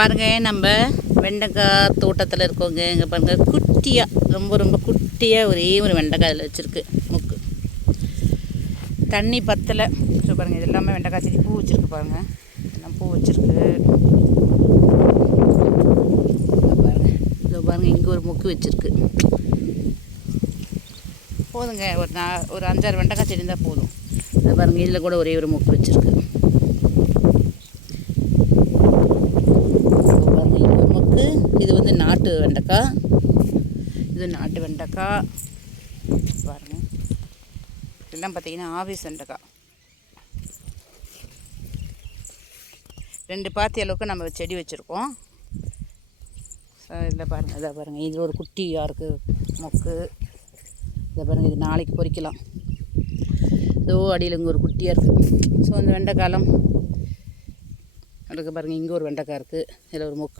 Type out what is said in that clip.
பாருங்கள் நம்ம வெண்டைக்காய் தோட்டத்தில் இருக்கோங்க. இங்கே பாருங்கள் குட்டியாக ரொம்ப ரொம்ப குட்டியாக ஒரே ஒரு வெண்டைக்காய் அதில் வச்சுருக்கு முக்கு. தண்ணி பத்தலை. ஸோ பாருங்கள் இது எல்லாமே வெண்டைக்காய் செடி பூ வச்சுருக்கு பாருங்கள் எல்லாம் பூ வச்சுருக்கு. பாருங்கள் இதோ பாருங்கள் இங்கே ஒரு முக்கு வச்சுருக்கு. போதுங்க ஒரு நா ஒரு அஞ்சாறு வெண்டைக்காய் செடி இருந்தால் போதும். இதை பாருங்கள் இதில் கூட ஒரே ஒரு முக்கு வச்சுருக்கு இதோ பாருங்க இது ஒரு முக்கு இது வந்து நாட்டு வெண்டைக்காய். இது நாட்டு வெண்டைக்காய். பாருங்க. இதெல்லாம் பார்த்தீங்கன்னா ஆஃபீஸ் வெண்டைக்காய். ரெண்டு பாத்தி அளவுக்கு நம்ம செடி வச்சுருக்கோம். இதில் பாருங்கள் இதை பாருங்கள் இது ஒரு குட்டியாக இருக்குது மொக்கு. இதை பாருங்கள் இது நாளைக்கு பொறிக்கலாம். இதோ அடியில் இங்கே ஒரு குட்டியாக இருக்குது ஸோ இந்த வெண்டைக்காலம் அதுக்கு பாருங்கள் இங்கே ஒரு வெண்டைக்காய் இருக்குது இதில் ஒரு மொக்கு